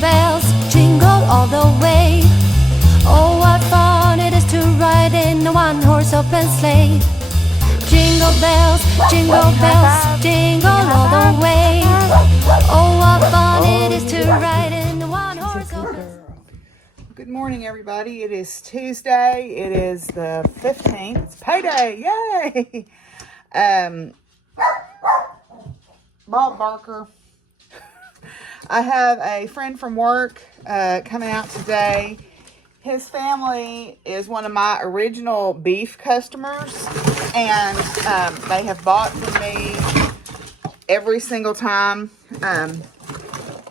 bells jingle all the way. Oh, what fun it is to ride in a one-horse open sleigh. Jingle bells, jingle all the way. Oh, what fun it is to ride in a one-horse open sleigh. Good morning, everybody. It is Tuesday. It is the 15th. It's payday. Yay! Bob Barker. I have a friend from work coming out today. His family is one of my original beef customers, and they have bought from me every single time.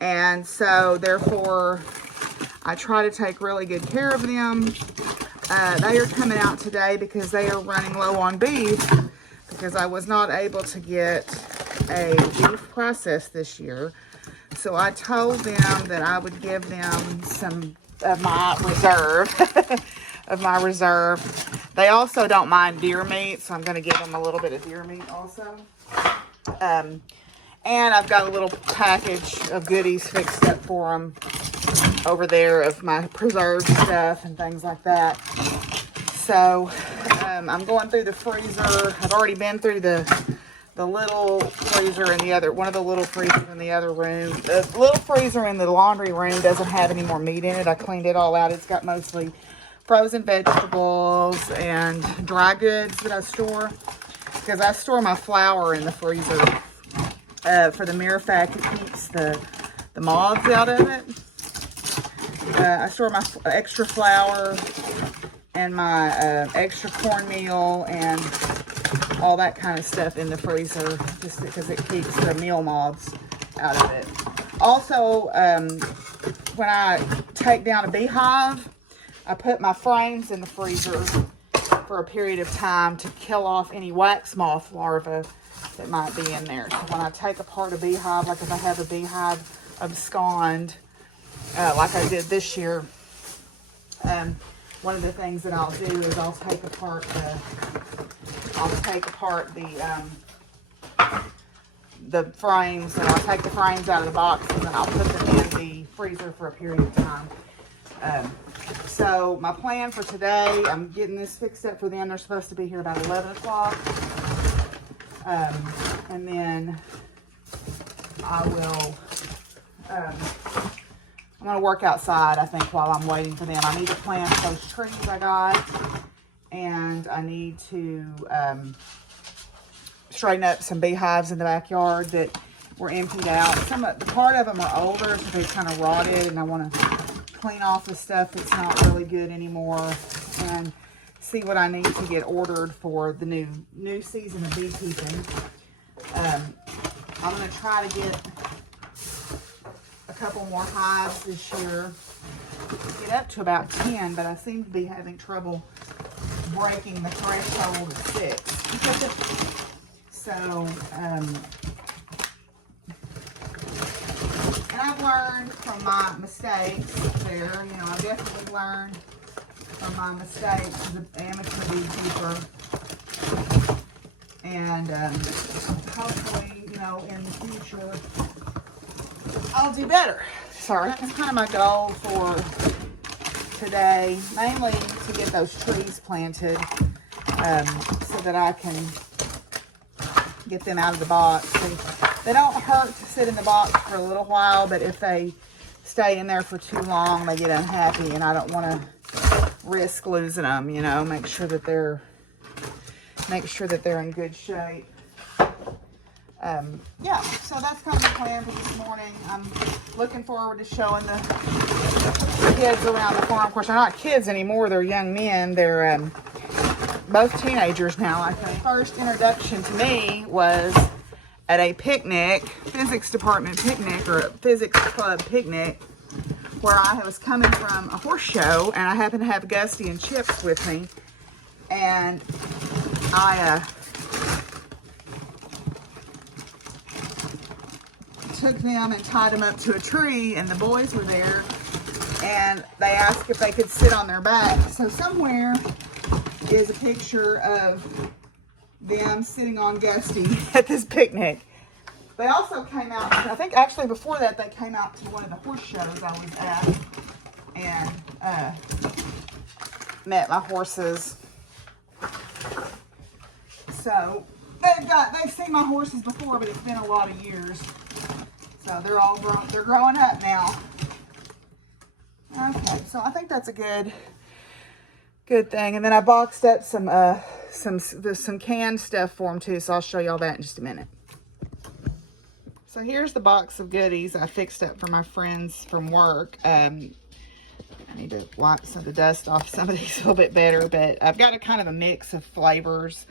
And so, therefore, I try to take really good care of them. They are coming out today because they are running low on beef because I was not able to get a beef process this year. So I told them that I would give them some of my reserve. They also don't mind deer meat, so I'm going to give them a little bit of deer meat also. And I've got a little package of goodies fixed up for them over there of my preserved stuff and things like that. So I'm going through the freezer. I've already been through the little freezer in the other, one of the little freezers in the other room. The little freezer in the laundry room doesn't have any more meat in it. I cleaned it all out. It's got mostly frozen vegetables and dry goods that I store, because I store my flour in the freezer for the mere fact it keeps the moths out of it. I store my extra flour and my extra cornmeal and all that kind of stuff in the freezer, just because it keeps the meal moths out of it. Also, when I take down a beehive, I put my frames in the freezer for a period of time to kill off any wax moth larvae that might be in there. So when I take apart a beehive, like if I have a beehive abscond, like I did this year, one of the things that I'll do is I'll take apart the frames, and I'll take the frames out of the box, and then I'll put them in the freezer for a period of time. So my plan for today, I'm getting this fixed up for them. They're supposed to be here about 11 o'clock. And then I will, I'm going to work outside, I think, while I'm waiting for them. I need to plant those trees I got, and I need to straighten up some beehives in the backyard that were emptied out. Part of them are older, so they've kind of rotted, and I want to clean off the stuff that's not really good anymore and see what I need to get ordered for the new season of beekeeping. I'm going to try to get a couple more hives this year, get up to about 10, but I seem to be having trouble breaking the threshold of 6. So, and I've learned from my mistakes there. You know, I definitely learned from my mistakes as an amateur beekeeper. And hopefully, you know, in the future, I'll do better. Sorry, that's kind of my goal for today, mainly to get those trees planted so that I can get them out of the box. They don't hurt to sit in the box for a little while, but if they stay in there for too long, they get unhappy, and I don't want to risk losing them. You know, make sure that they're in good shape. Yeah, so that's kind of the plan for this morning. I'm looking forward to showing the kids around the farm. Of course, they're not kids anymore. They're young men. They're both teenagers now, I think. First introduction to me was at a picnic, physics department picnic, or a physics club picnic, where I was coming from a horse show, and I happened to have Gusty and Chips with me. And I took them and tied them up to a tree, and the boys were there, and they asked if they could sit on their back. So somewhere is a picture of them sitting on Gusty at this picnic. They also came out, I think actually before that, they came out to one of the horse shows I was at and met my horses. So they've seen my horses before, but it's been a lot of years. So they're all they're growing up now. Okay, so I think that's a good thing. And then I boxed up some canned stuff for them too, so I'll show y'all that in just a minute. So here's the box of goodies I fixed up for my friends from work. I need to wipe some of the dust off some of these a little bit better, but I've got a kind of a mix of flavors.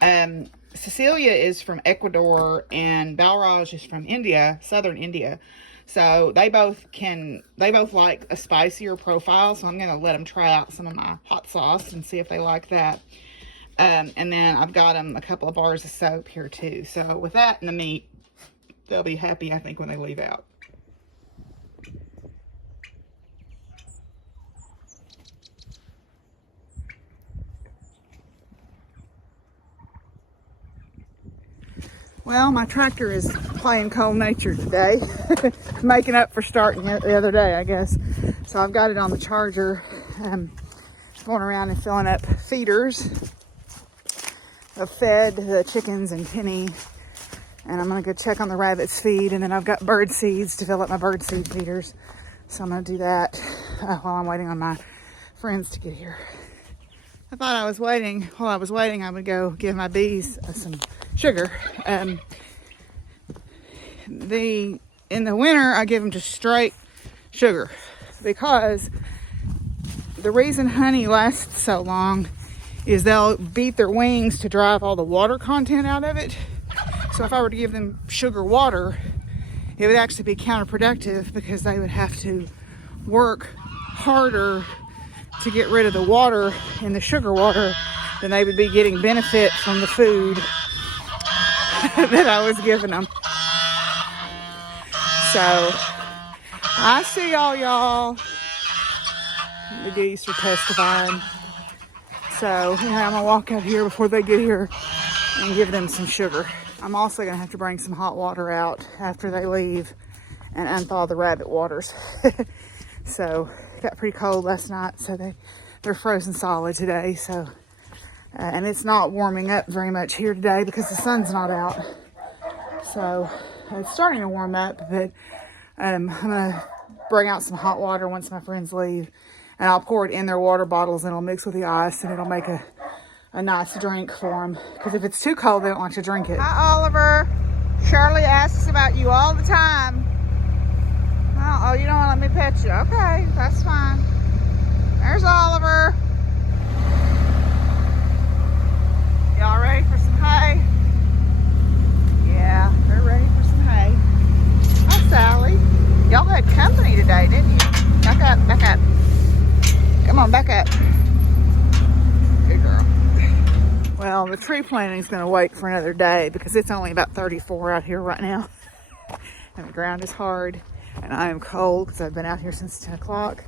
Cecilia is from Ecuador and Balraj is from India, southern India. So they both like a spicier profile. So I'm going to let them try out some of my hot sauce and see if they like that. And then I've got them a couple of bars of soap here too. So with that and the meat, they'll be happy, I think, when they leave out. Well, my tractor is playing cold nature today. Making up for starting it the other day, I guess. So I've got it on the charger. Going around and filling up feeders. I've fed the chickens and Penny. And I'm going to go check on the rabbit's feed. And then I've got bird seeds to fill up my bird seed feeders. So I'm going to do that while I'm waiting on my friends to get here. I thought I was waiting. While I was waiting, I would go give my bees some sugar. In the winter, I give them just straight sugar. Because the reason honey lasts so long is they'll beat their wings to drive all the water content out of it. So if I were to give them sugar water, it would actually be counterproductive because they would have to work harder to get rid of the water in the sugar water than they would be getting benefit from the food that I was giving them. So I see y'all. The geese are testifying. So yeah, I'm gonna walk out here before they get here and give them some sugar. I'm also gonna have to bring some hot water out after they leave and unthaw the rabbit waters. So it got pretty cold last night, so they're frozen solid today. So and it's not warming up very much here today because the sun's not out. So it's starting to warm up, but I'm gonna bring out some hot water once my friends leave, and I'll pour it in their water bottles and it'll mix with the ice and it'll make a nice drink for them. Because if it's too cold, they don't want you to drink it. Hi, Oliver. Shirley asks about you all the time. Oh, you don't want to let me pet you? Okay, that's fine. There's Oliver. Y'all ready for some hay? Yeah, they're ready for some hay. Hi, Sally. Y'all had company today, didn't you? Back up, back up. Come on, back up. Good girl. Well, the tree planting is going to wait for another day because it's only about 34 out here right now. And the ground is hard. And I am cold because I've been out here since 10 o'clock.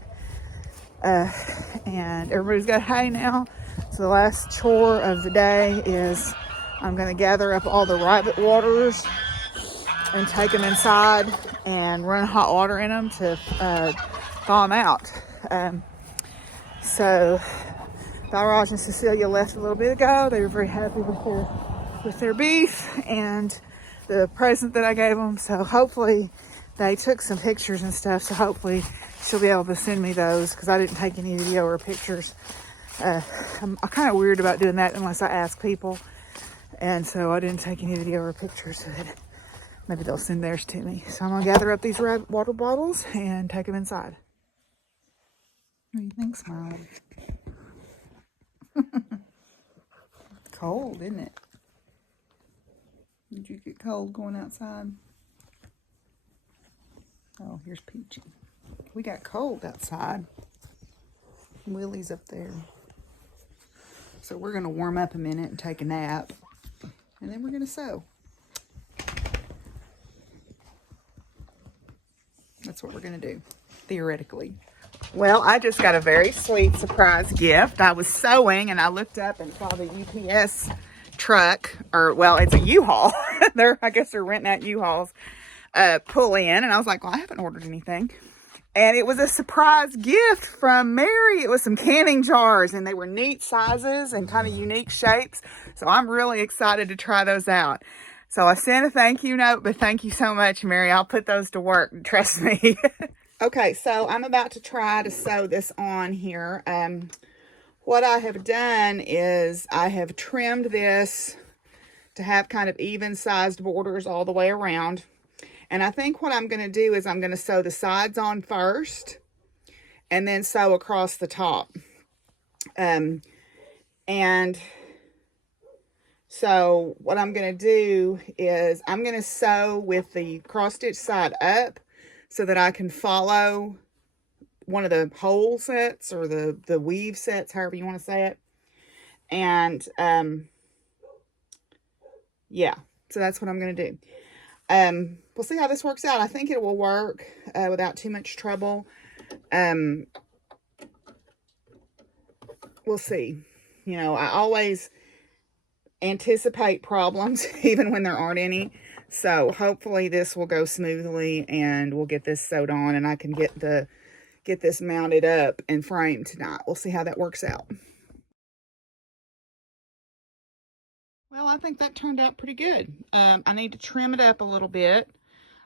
And everybody's got hay now. So the last chore of the day is I'm going to gather up all the rabbit waters and take them inside and run hot water in them to thaw them out. So Balraj and Cecilia left a little bit ago. They were very happy with their beef and the present that I gave them. So hopefully they took some pictures and stuff. So hopefully she'll be able to send me those because I didn't take any video or pictures. I'm kind of weird about doing that unless I ask people. And so I didn't take any video or pictures. So that maybe they'll send theirs to me. So I'm going to gather up these water bottles and take them inside. What do you think, Smiley? Cold, isn't it? Did you get cold going outside? Oh, here's Peachy. We got cold outside. Willie's up there. So we're going to warm up a minute and take a nap. And then we're going to sew. That's what we're going to do, theoretically. Well, I just got a very sweet surprise gift. I was sewing and I looked up and saw the UPS truck, or well, it's a U-Haul. I guess they're renting out U-Hauls, pull in, and I was like, well, I haven't ordered anything. And it was a surprise gift from Mary. It was some canning jars, and they were neat sizes and kind of unique shapes. So I'm really excited to try those out. So I sent a thank you note, but thank you so much, Mary. I'll put those to work, trust me. Okay, so I'm about to try to sew this on here. What I have done is I have trimmed this to have kind of even-sized borders all the way around. And I think what I'm going to do is I'm going to sew the sides on first and then sew across the top. And so what I'm going to do is I'm going to sew with the cross-stitch side up so that I can follow one of the hole sets or the weave sets, however you want to say it. And yeah, so that's what I'm going to do. We'll see how this works out. I think it will work without too much trouble. We'll see. You know, I always anticipate problems even when there aren't any. So hopefully this will go smoothly and we'll get this sewed on and I can get this mounted up and framed tonight. We'll see how that works out. Well, I think that turned out pretty good. I need to trim it up a little bit.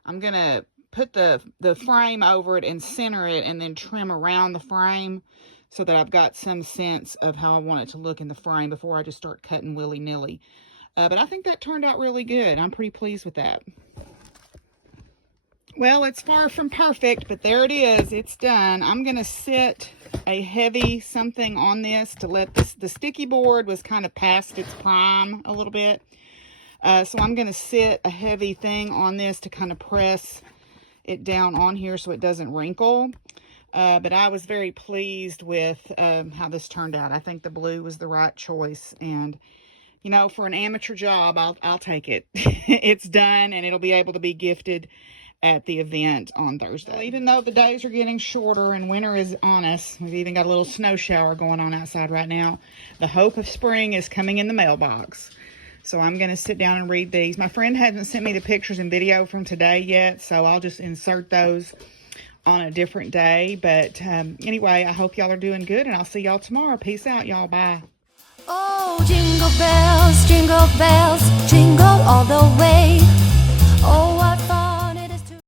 I'm going to put the frame over it and center it and then trim around the frame so that I've got some sense of how I want it to look in the frame before I just start cutting willy-nilly. But I think that turned out really good. I'm pretty pleased with that. Well, it's far from perfect, but there it is. It's done. I'm going to sit a heavy something on this to let the sticky board was kind of past its prime a little bit. So I'm going to sit a heavy thing on this to kind of press it down on here so it doesn't wrinkle. But I was very pleased with how this turned out. I think the blue was the right choice. And, you know, for an amateur job, I'll take it. It's done and it'll be able to be gifted at the event on Thursday. Well, even though the days are getting shorter and winter is on us, we've even got a little snow shower going on outside right now. The hope of spring is coming in the mailbox. So I'm going to sit down and read these. My friend hasn't sent me the pictures and video from today yet, so I'll just insert those on a different day. But anyway, I hope y'all are doing good, and I'll see y'all tomorrow. Peace out, y'all. Bye. Oh, jingle bells, jingle all the way. Oh,